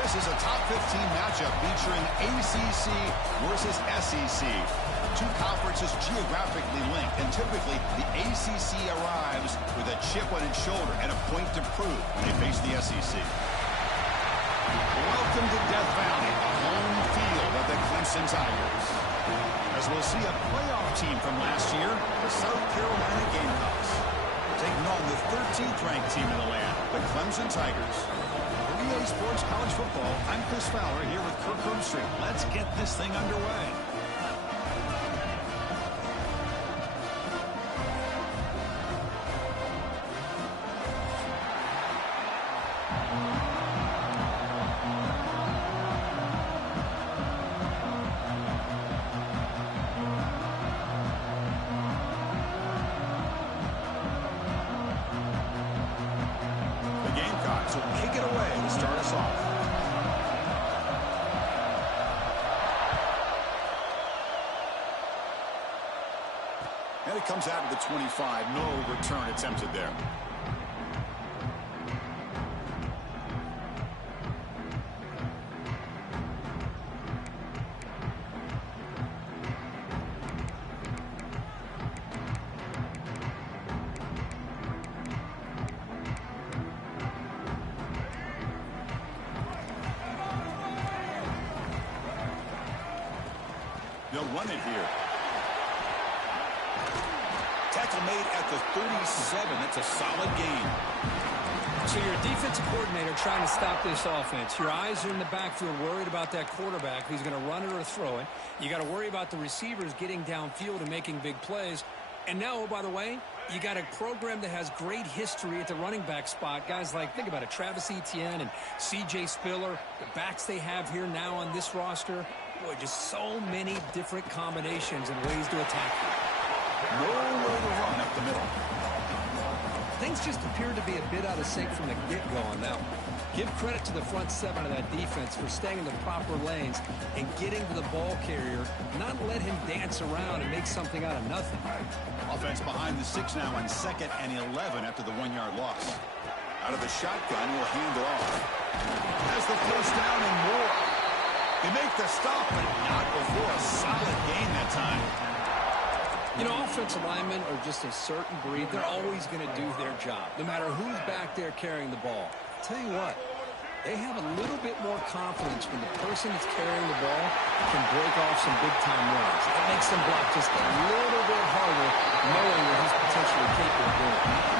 This is a top 15 matchup featuring ACC versus SEC. Two conferences geographically linked, and typically the ACC arrives with a chip on its shoulder and a point to prove when they face the SEC. Welcome to Death Valley, the home field of the Clemson Tigers. As we'll see a playoff team from last year, the South Carolina Gamecocks, taking on the 13th ranked team in the land, the Clemson Tigers. For EA Sports College Football, I'm Chris Fowler here with Kirk Herbstreit. Let's get this thing underway. So kick it away to start us off. And it comes out of the 25. No return attempted there. They'll run it here. Tackle made at the 37. That's a solid gain. So you're a defensive coordinator trying to stop this offense. Your eyes are in the backfield worried about that quarterback who's going to run it or throw it. You got to worry about the receivers getting downfield and making big plays. And now, oh, by the way, you got a program that has great history at the running back spot. Guys like, think about it, Travis Etienne and C.J. Spiller, the backs they have here now on this roster. Boy, just so many different combinations and ways to attack you. Nowhere to run up the middle. Things just appear to be a bit out of sync from the get-go on that one. Give credit to the front seven of that defense for staying in the proper lanes and getting to the ball carrier, not let him dance around and make something out of nothing. Offense behind the 6 now on 2nd and 11 after the 1-yard loss. Out of the shotgun, will hand it off. Has the first down and more. They make the stop, but not before a solid gain that time. You know, offensive linemen are just a certain breed. They're always going to do their job, no matter who's back there carrying the ball. I'll tell you what, they have a little bit more confidence when the person that's carrying the ball can break off some big-time runs. It makes them block just a little bit harder, knowing what he's potentially capable of doing.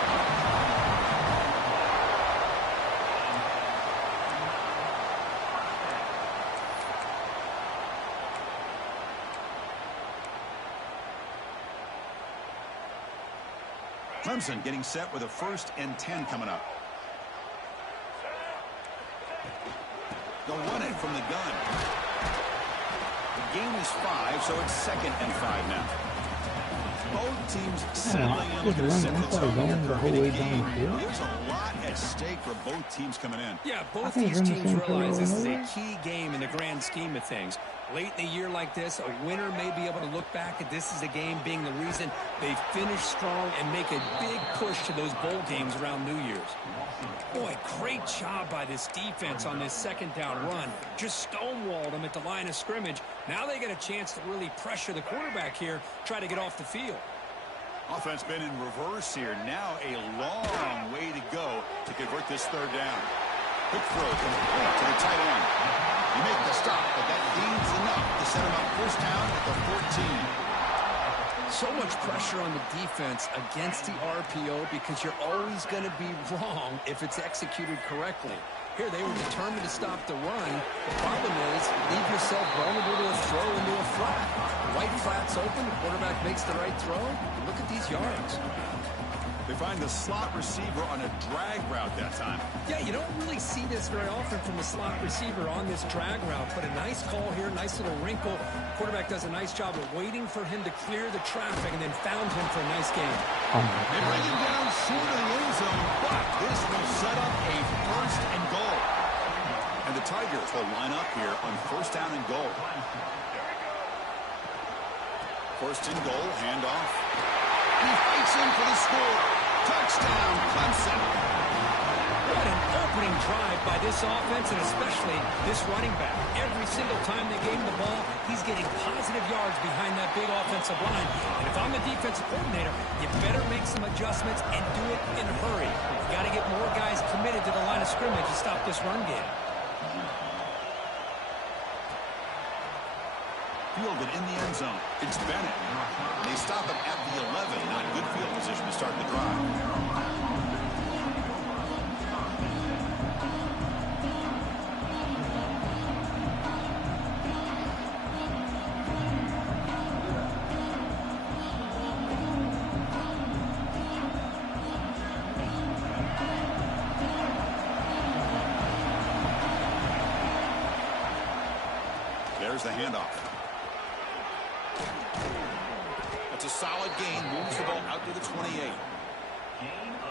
Clemson getting set with a 1st and 10 coming up. They'll run it from the gun. The gain is 5, so it's 2nd and 5 now. Both teams settling in, looking to set the tone here. There's a lot at stake for both teams coming in. Yeah, both these teams realize this is a key game in the grand scheme of things. Late in a year like this, a winner may be able to look back at this as a game being the reason they finish strong and make a big push to those bowl games around New Year's. Boy, great job by this defense on this 2nd down run. Just stonewalled them at the line of scrimmage. Now they get a chance to really pressure the quarterback here, try to get off the field. Offense been in reverse here. Now a long way to go to convert this 3rd down. Quick throw complete to the tight end. You make the stop, but that gains enough to set him up 1st down at the 14. So much pressure on the defense against the RPO because you're always going to be wrong if it's executed correctly. Here they were determined to stop the run. The problem is leave yourself vulnerable to a throw into a flat. The right flat's open, the quarterback makes the right throw. Look at these yards. They find the slot receiver on a drag route that time. Yeah, you don't really see this very often from the slot receiver on this drag route, but a nice call here, nice little wrinkle. Quarterback does a nice job of waiting for him to clear the traffic and then found him for a nice game. They bring him down short of the end zone, but this will set up a 1st and goal. And the Tigers will line up here on 1st down and goal. 1st and goal, handoff. He fights in for the score. Touchdown, Clemson. What an opening drive by this offense, and especially this running back. Every single time they gave him the ball, he's getting positive yards behind that big offensive line. And if I'm a defensive coordinator, you better make some adjustments and do it in a hurry. You got to get more guys committed to the line of scrimmage to stop this run game. Fielded in the end zone. It's Bennett. They stop him at the 11. Not good field position to start the drive. There's the handoff. It's a solid gain. Moves the ball out to the 28.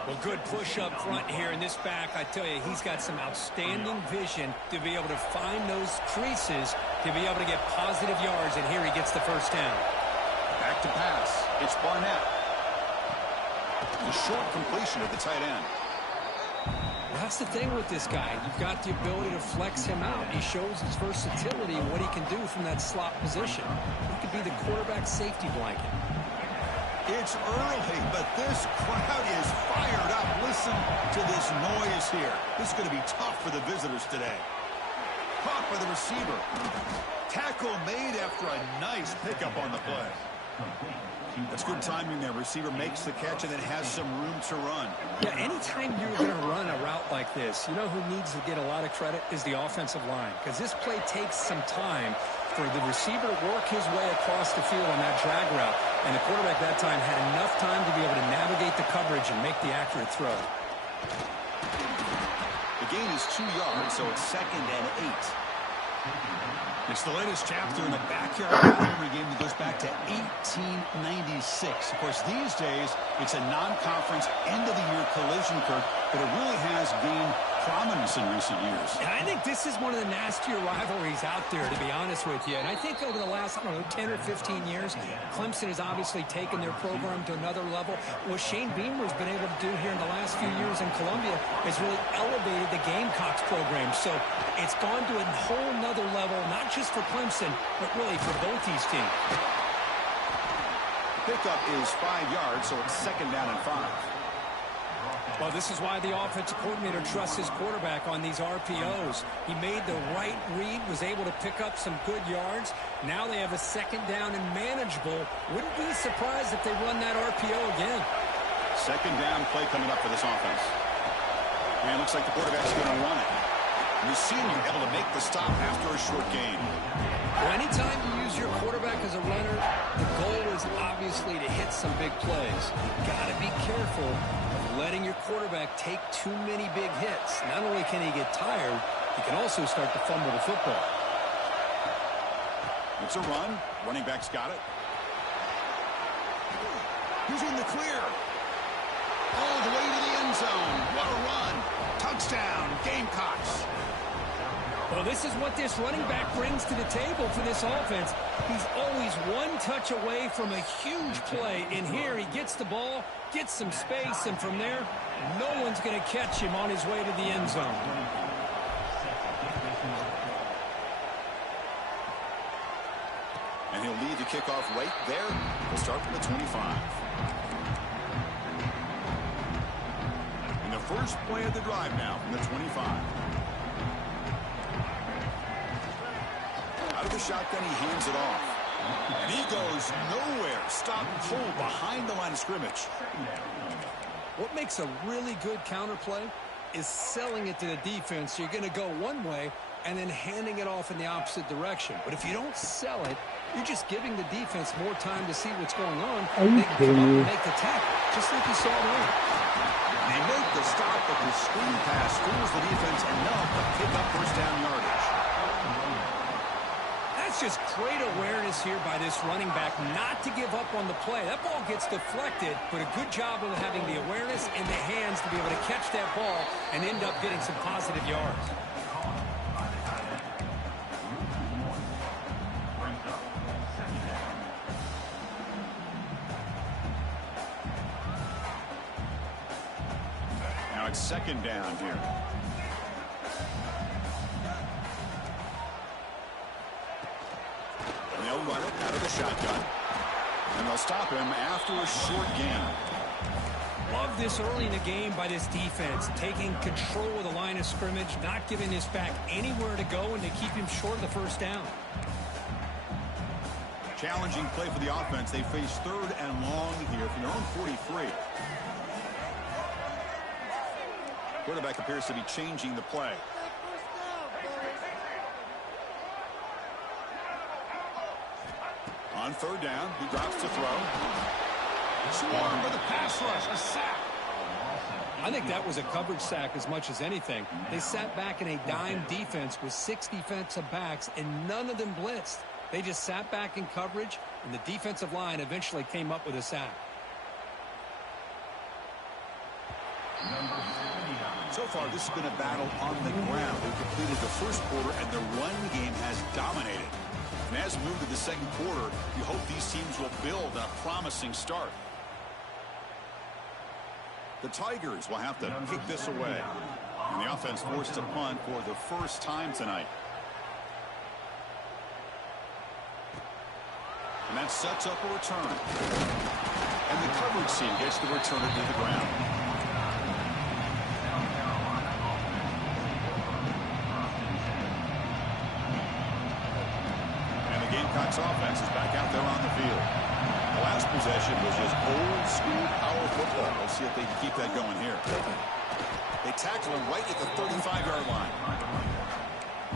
Well, good push up front here in this back. I tell you, he's got some outstanding vision to be able to find those creases to be able to get positive yards, and here he gets the first down. Back to pass. It's Barnett. The short completion of the tight end. That's the thing with this guy. You've got the ability to flex him out. He shows his versatility and what he can do from that slot position. He could be the quarterback safety blanket. It's early, but this crowd is fired up. Listen to this noise here. This is going to be tough for the visitors today. Caught by the receiver. Tackle made after a nice pickup on the play. That's good timing there. Receiver makes the catch and then has some room to run. Yeah, anytime you're going to run a route like this, you know who needs to get a lot of credit is the offensive line, because this play takes some time for the receiver to work his way across the field on that drag route, and the quarterback that time had enough time to be able to navigate the coverage and make the accurate throw. The gain is 2 yards, so it's 2nd and 8. It's the latest chapter in the backyard rivalry game that goes back to 1896. Of course, these days, it's a non-conference end-of-the-year collision, Kirk, but it really has gained prominence in recent years. And I think this is one of the nastier rivalries out there, to be honest with you. And I think over the last, 10 or 15 years, Clemson has obviously taken their program to another level. What Shane Beamer's been able to do here in the last few years in Columbia has really elevated the Gamecocks program. So it's gone to a whole nother level, not just for Clemson, but really for both these teams. Pickup is 5 yards, so it's 2nd down and 5. Well, this is why the offensive coordinator trusts his quarterback on these RPOs. He made the right read, was able to pick up some good yards. Now they have a 2nd down and manageable. Wouldn't be surprised if they run that RPO again. 2nd down play coming up for this offense. And it looks like the quarterback's going to run it. And we've seen him able to make the stop after a short gain. Well, anytime you use your quarterback as a runner, the goal is obviously to hit some big plays. Got to be careful of letting your quarterback take too many big hits. Not only can he get tired, he can also start to fumble the football. It's a run. Running back's got it. He's in the clear. All the way to the end zone. What a run. Touchdown, Gamecocks. Well, this is what this running back brings to the table for this offense. He's always one touch away from a huge play. And here he gets the ball, gets some space, and from there, no one's going to catch him on his way to the end zone. And he'll lead the kickoff right there. We'll start from the 25. And the first play of the drive now from the 25. Out of the shotgun, he hands it off. And he goes nowhere. Stop cold behind the line of scrimmage. What makes a really good counterplay is selling it to the defense. You're going to go one way and then handing it off in the opposite direction. But if you don't sell it, you're just giving the defense more time to see what's going on. Are you kidding me? Make the tackle, just like you saw there. They make the stop, but the screen pass fools the defense enough to pick up first down yardage. That's just great awareness here by this running back not to give up on the play. That ball gets deflected, but a good job of having the awareness in the hands to be able to catch that ball and end up getting some positive yards. it's second down here. And they'll run it out of the shotgun. And they'll stop him after a short gain. Love this early in the game by this defense, taking control of the line of scrimmage, not giving this back anywhere to go, and they keep him short of the first down. Challenging play for the offense. They face third and long here from their own 43. Quarterback appears to be changing the play. On third down, he drops to throw. Swarmed with a pass rush, a sack. I think that was a coverage sack as much as anything. They sat back in a dime defense with 6 defensive backs, and none of them blitzed. They just sat back in coverage, and the defensive line eventually came up with a sack. So far, this has been a battle on the ground. They completed the first quarter, and their run game has dominated. And as we move to the second quarter, you hope these teams will build on a promising start. The Tigers will have to kick this away. And the offense forced to punt for the first time tonight. And that sets up a return. And the coverage team gets the returner to the ground. And the Gamecocks offense is back out there on the field. The last possession was just old school power football. We'll see if they can keep that going here. They tackle him right at the 35-yard line.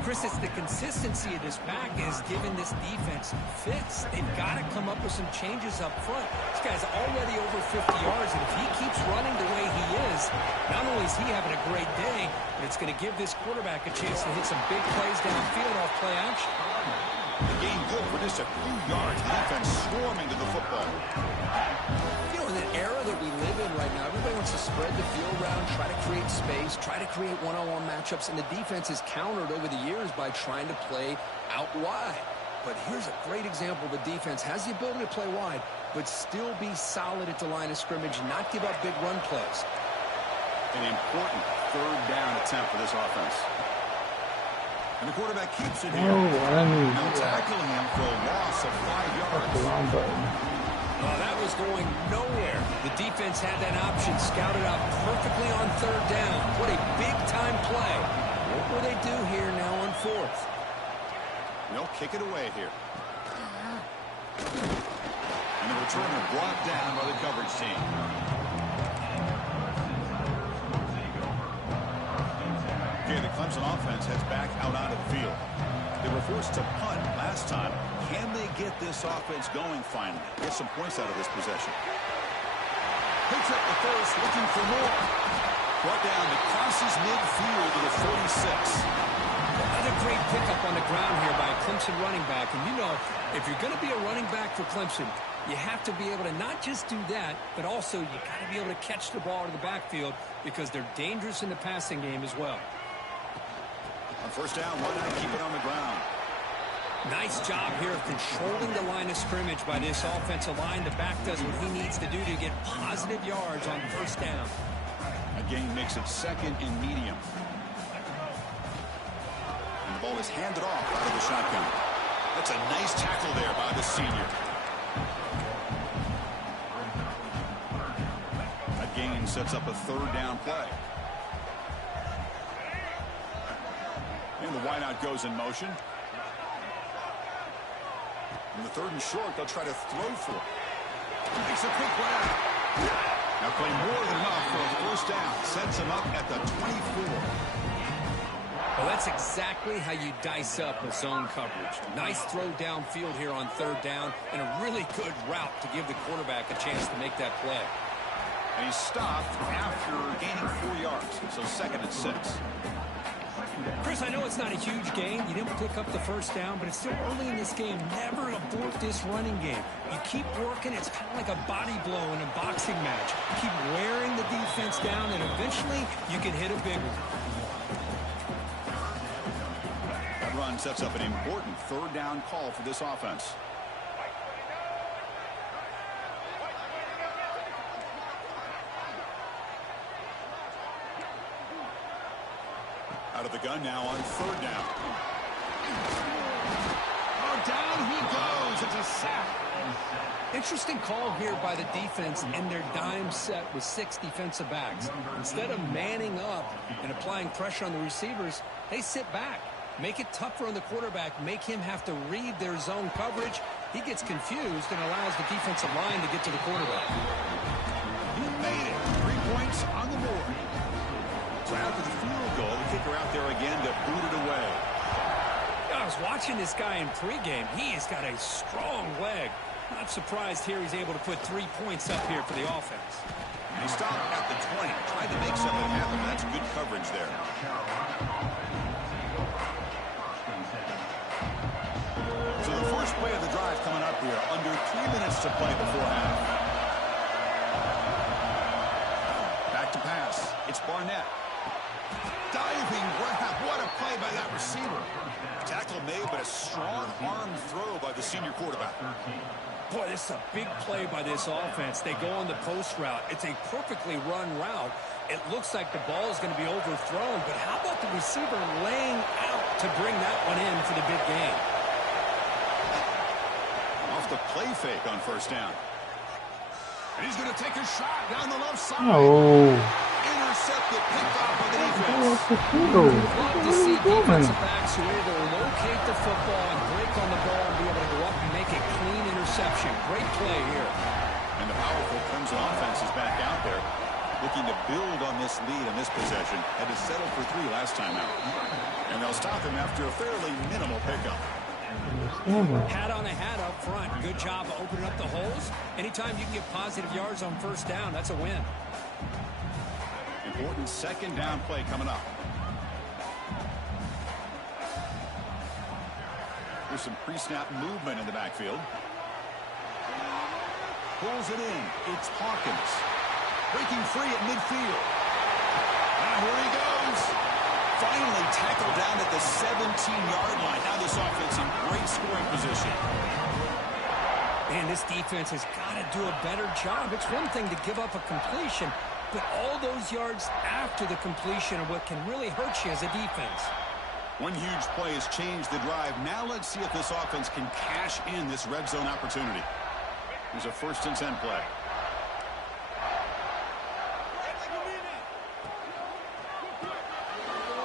Chris, it's the consistency of this back is giving this defense fits. They've got to come up with some changes up front. This guy's already over 50 yards, and if he keeps running the way he is, not only is he having a great day, but it's going to give this quarterback a chance to hit some big plays downfield off play action. The game good for just a few yards. The defense swarming to the football. You know, in the era that we live in right now, everybody wants to spread the field around, try to create space, try to create one-on-one matchups, and the defense is countered over the years by trying to play out wide. But here's a great example. The defense has the ability to play wide, but still be solid at the line of scrimmage, not give up big run plays. An important third down attempt for this offense. And the quarterback keeps it here. Now tackling him for a loss of 5 yards. Oh, that was going nowhere. The defense had that option scouted out perfectly on third down. What a big-time play. What will they do here now on fourth? They'll kick it away here. And the returner brought down by the coverage team. Okay, the Clemson offense heads back out onto the field. They were forced to punt last time. Can they get this offense going finally? Get some points out of this possession. Picks up the first, looking for more. Brought down to crosses midfield to the 46. Another great pickup on the ground here by a Clemson running back. And you know, if you're going to be a running back for Clemson, you have to be able to not just do that, but also you got to be able to catch the ball to the backfield because they're dangerous in the passing game as well. On first down, why not keep it on the ground? Nice job here of controlling the line of scrimmage by this offensive line. The back does what he needs to do to get positive yards on first down. Again, makes it second and medium. And the ball is handed off out of the shotgun. That's a nice tackle there by the senior. That gain sets up a third down play. And the wideout goes in motion. In the third and short, they'll try to throw for it. Makes a quick grab. Now play more than enough for a first down. Sets him up at the 24. Well, that's exactly how you dice up a zone coverage. Nice throw downfield here on third down, and a really good route to give the quarterback a chance to make that play. And he's stopped after gaining 4 yards. So second and 6. Chris, I know it's not a huge gain. You didn't pick up the first down, but it's still early in this game. Never abort this running game. You keep working. It's kind of like a body blow in a boxing match. Keep wearing the defense down, and eventually you can hit a big one. That run sets up an important third down call for this offense. Out of the gun now on 3rd down. Oh, down he goes. It's a sack. Interesting call here by the defense in their dime set with 6 defensive backs. Instead of manning up and applying pressure on the receivers, they sit back. Make it tougher on the quarterback. Make him have to read their zone coverage. He gets confused and allows the defensive line to get to the quarterback. He made it. 3 points on the board. So after the field goal, the kicker out there again to boot it away. I was watching this guy in pregame. He has got a strong leg. Not surprised here he's able to put 3 points up here for the offense. He stopped at the 20. Tried to make something happen. That's good coverage there. So the first play of the drive coming up here. Under 3 minutes to play before half. Back to pass. It's Barnett. Diving grab. What a play by that receiver. Tackle made, but a strong arm throw by the senior quarterback. Boy, this is a big play by this offense. They go on the post route. It's a perfectly run route. It looks like the ball is going to be overthrown, but how about the receiver laying out to bring that one in for the big gain? Off the play fake on 1st down. And he's going to take a shot down the left side. Oh. Intercepted, picked off by the defense. Love to see defensive backs who are able to locate the football and break on the ball and be able to go up and make a clean interception. Great play here. And the powerful Clemson offense is back out there, looking to build on this lead in this possession. Had to settle for 3 last time out. And they'll stop him after a fairly minimal pickup. Hat on a hat up front. Good job of opening up the holes. Anytime you can get positive yards on 1st down, that's a win. Important 2nd down play coming up. There's some pre-snap movement in the backfield. Pulls it in. It's Hawkins. Breaking free at midfield. Now here he goes. Finally tackled down at the 17-yard line. Now this offense in great scoring position. Man, this defense has got to do a better job. It's one thing to give up a completion, but all those yards after the completion are what can really hurt you as a defense. One huge play has changed the drive. Now let's see if this offense can cash in this red zone opportunity. Here's a 1st and 10 play.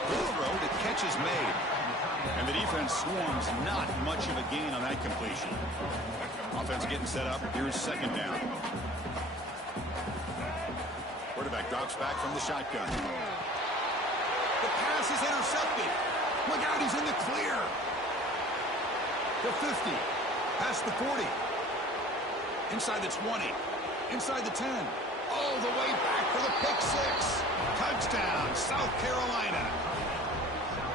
Throw, the catch is made. And the defense swarms. Not much of a gain on that completion. Offense getting set up. Here's 2nd down. Quarterback drops back from the shotgun. The pass is intercepted. Look out, he's in the clear. The 50. Past the 40. Inside the 20. Inside the 10. All the way back for the pick 6. Touchdown, South Carolina.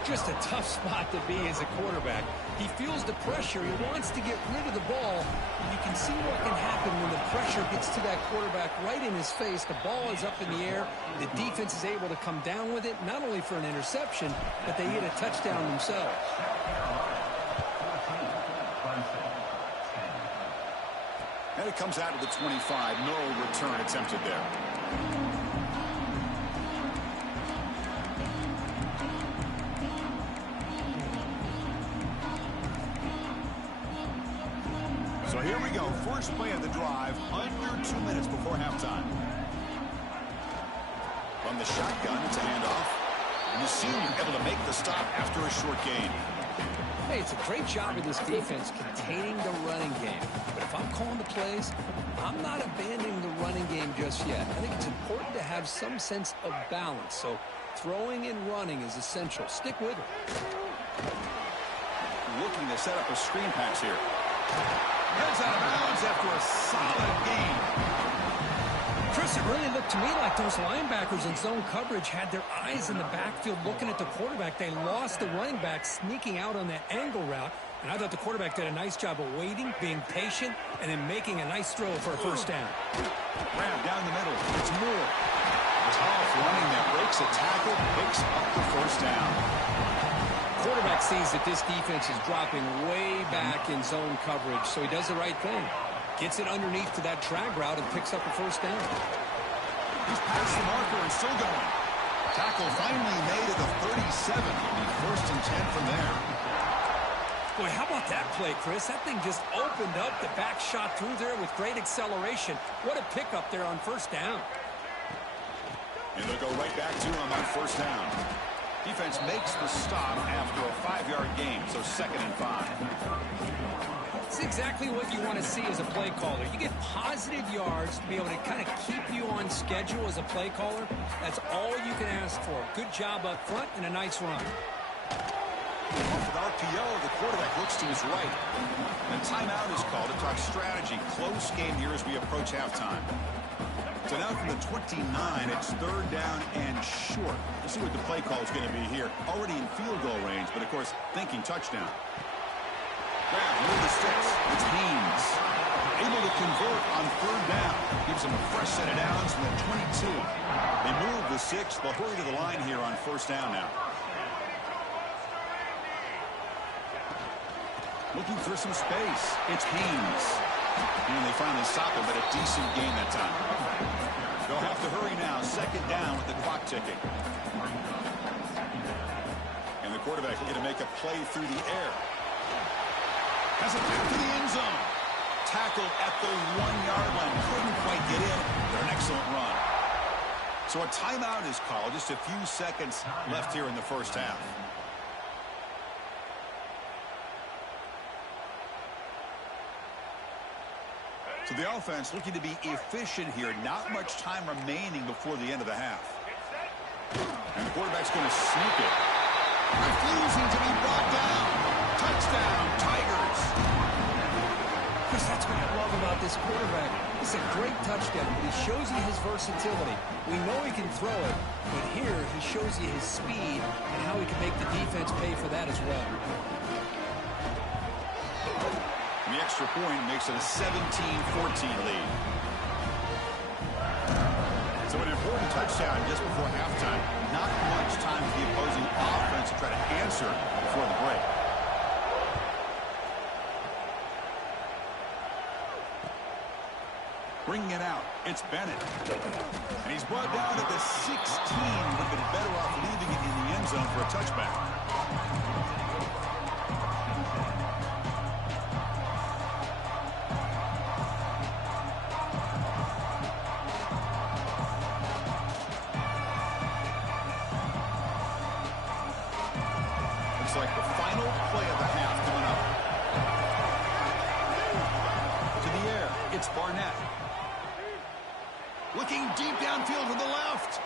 Just a tough spot to be as a quarterback. He feels the pressure. He wants to get rid of the ball. And you can see what can happen when the pressure gets to that quarterback right in his face. The ball is up in the air. The defense is able to come down with it, not only for an interception, but they get a touchdown themselves. And it comes out of the 25. No return attempted there. So here we go. First play of the drive. Under 2 minutes before halftime. From the shotgun, it's a handoff. And the senior able to make the stop after a short gain. Hey, it's a great job of this defense containing the running game. But if I'm calling the plays, I'm not abandoning the running game just yet. I think it's important to have some sense of balance. So throwing and running is essential. Stick with it. Looking to set up a screen pass here. Heads out of bounds after a solid gain. Chris, it really looked to me like those linebackers in zone coverage had their eyes in the backfield looking at the quarterback. They lost the running back sneaking out on that angle route. And I thought the quarterback did a nice job of waiting, being patient, and then making a nice throw for a 1st down. Grab down the middle. It's Moore. Tough running that breaks a tackle, picks up the 1st down. Quarterback sees that this defense is dropping way back in zone coverage, so he does the right thing. Gets it underneath to that drag route and picks up a 1st down. He's past the marker and still going. Tackle finally made at the 37. It'll be 1st and 10 from there. Boy, how about that play, Chris? That thing just opened up. The back shot through there with great acceleration. What a pickup there on 1st down. And they'll go right back to him on 1st down. Defense makes the stop after a 5-yard gain, so 2nd and 5. It's exactly what you want to see as a play caller. You get positive yards to be able to kind of keep you on schedule as a play caller. That's all you can ask for. Good job up front and a nice run. Off an RPO, the quarterback looks to his right. And timeout is called to talk strategy. Close game here as we approach halftime. So now from the 29, it's 3rd down and short. We'll see what the play call is going to be here. Already in field goal range, but of course, thinking touchdown. Grab near the sticks. It's Haynes. Able to convert on 3rd down. Gives him a fresh set of downs from the 22. They move the 6. They'll hurry to the line here on 1st down now. Looking for some space. It's Haynes. And they finally stop him, but a decent gain that time. They'll have to hurry now. 2nd down with the clock ticking. And the quarterback looking to make a play through the air. Has it back to the end zone. Tackle at the 1-yard line. Couldn't quite get in. But an excellent run. So a timeout is called. Just a few seconds left here in the 1st half. So the offense looking to be efficient here. Not much time remaining before the end of the half. And the quarterback's going to sneak it. Refusing to be brought down. Touchdown, Tigers. Chris, that's what I love about this quarterback. It's a great touchdown, but he shows you his versatility. We know he can throw it, but here he shows you his speed and how he can make the defense pay for that as well. The extra point makes it a 17-14 lead. So an important touchdown just before halftime. Not much time for the opposing offense to try to answer before the break. Bringing it out, it's Bennett. And he's brought down at the 16. Would have been better off leaving it in the end zone for a touchback. Like the final play of the half coming up. To the air, it's Barnett. Looking deep downfield to the left.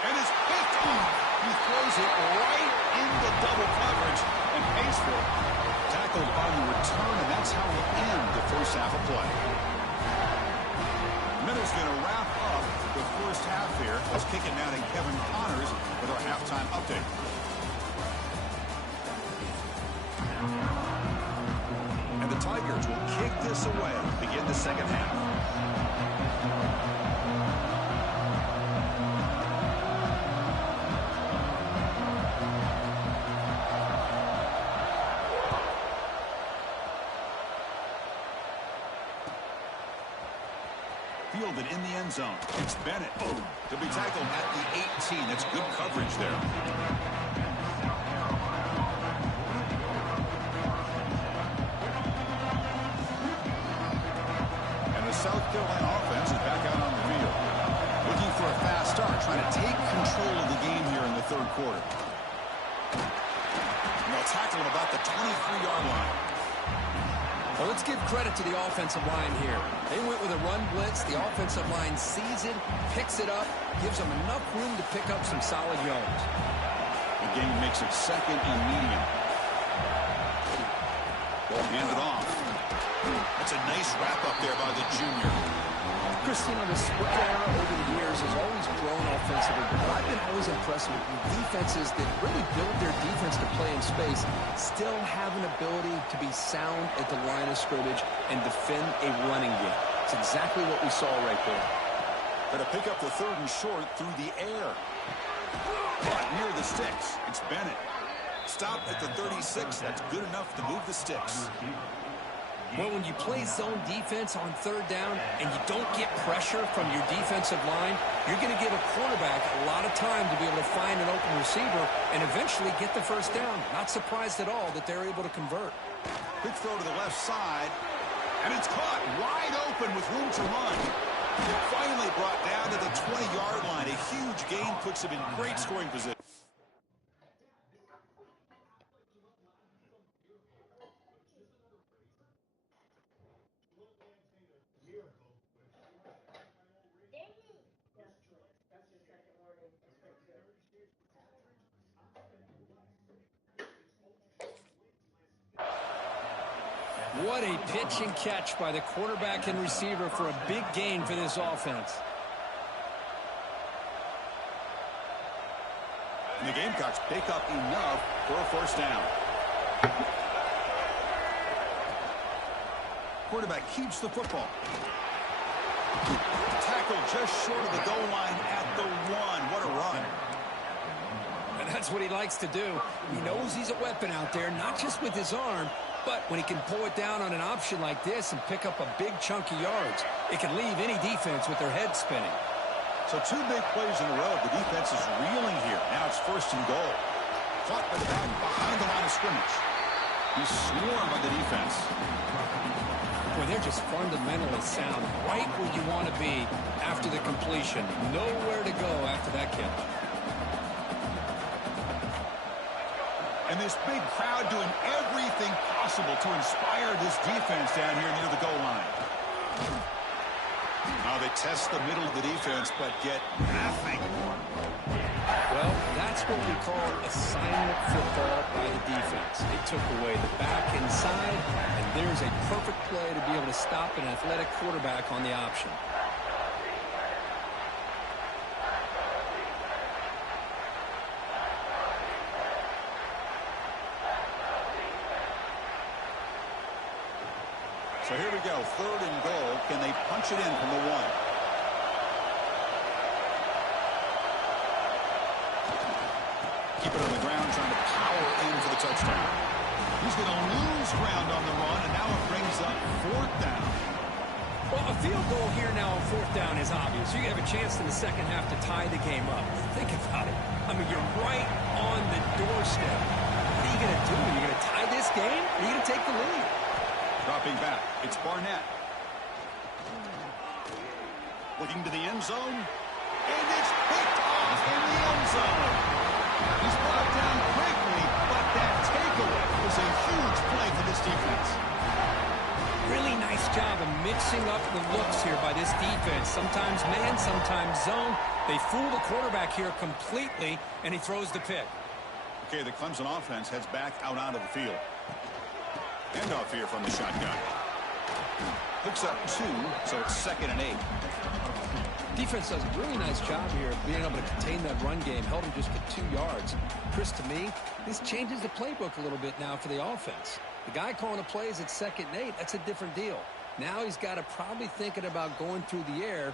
And it's picked off. He throws it right into double coverage and pays for it. Tackled on the return, and that's how we end the 1st half of play. Middle's going to wrap up the 1st half here. Let's kick it now to Kevin Connors with our halftime update. And the Tigers will kick this away to begin the 2nd half. Fielded in the end zone. It's Bennett. He'll be tackled at the 18. That's good coverage there. South Carolina offense is back out on the field. Looking for a fast start, trying to take control of the game here in the 3rd quarter. And they'll tackle him about the 23-yard line. Well, let's give credit to the offensive line here. They went with a run blitz. The offensive line sees it, picks it up, gives them enough room to pick up some solid yards. The game makes it 2nd and medium. Ball handed off. That's a nice wrap-up there by the junior. Christine, the spread era over the years has always grown offensively, but I've been always impressed with defenses that really build their defense to play in space, still have an ability to be sound at the line of scrimmage and defend a running game. It's exactly what we saw right there. Going to pick up the 3rd and short through the air. But near the sticks, it's Bennett. Stopped at the 36. That's good enough to move the sticks. Well, when you play zone defense on third down and you don't get pressure from your defensive line, you're going to give a quarterback a lot of time to be able to find an open receiver and eventually get the first down. Not surprised at all that they're able to convert. Quick throw to the left side, and it's caught wide open with room to run. It finally brought down to the 20-yard line. A huge gain puts him in great scoring position. What a pitch and catch by the quarterback and receiver for a big gain for this offense. And the Gamecocks pick up enough for a first down. Quarterback keeps the football. Tackle just short of the goal line at the 1. What a run. And that's what he likes to do. He knows he's a weapon out there, not just with his arm, but when he can pull it down on an option like this and pick up a big chunk of yards, it can leave any defense with their head spinning. So 2 big plays in a row. The defense is reeling here. Now it's 1st and goal. Caught by the back behind the line of scrimmage. He's swarmed by the defense. Boy, they're just fundamentally sound, right where you want to be after the completion. Nowhere to go after that catch. And this big crowd doing everything possible to inspire this defense down here near the goal line. Now they test the middle of the defense, but get nothing. Well, that's what we call assignment football by the defense. They took away the back inside, and there's a perfect play to be able to stop an athletic quarterback on the option. So here we go, 3rd and goal. Can they punch it in from the 1? Keep it on the ground, trying to power in for the touchdown. He's going to lose ground on the run, and now it brings up 4th down. Well, a field goal here now on 4th down is obvious. You have a chance in the second half to tie the game up. Think about it. I mean, you're right on the doorstep. What are you going to do? Are you going to tie this game, or are you going to take the lead? Dropping back, it's Barnett. Looking to the end zone, and it's picked off in the end zone. He's brought down quickly, but that takeaway was a huge play for this defense. Really nice job of mixing up the looks here by this defense. Sometimes man, sometimes zone. They fool the quarterback here completely, and he throws the pick. Okay, the Clemson offense heads back out onto the field. Handoff here from the shotgun. Picks up 2, so it's 2nd and 8. Defense does a really nice job here of being able to contain that run game. Held him just to 2 yards. Chris, to me, this changes the playbook a little bit now for the offense. The guy calling the plays at 2nd and 8, that's a different deal. Now he's got to probably thinking about going through the air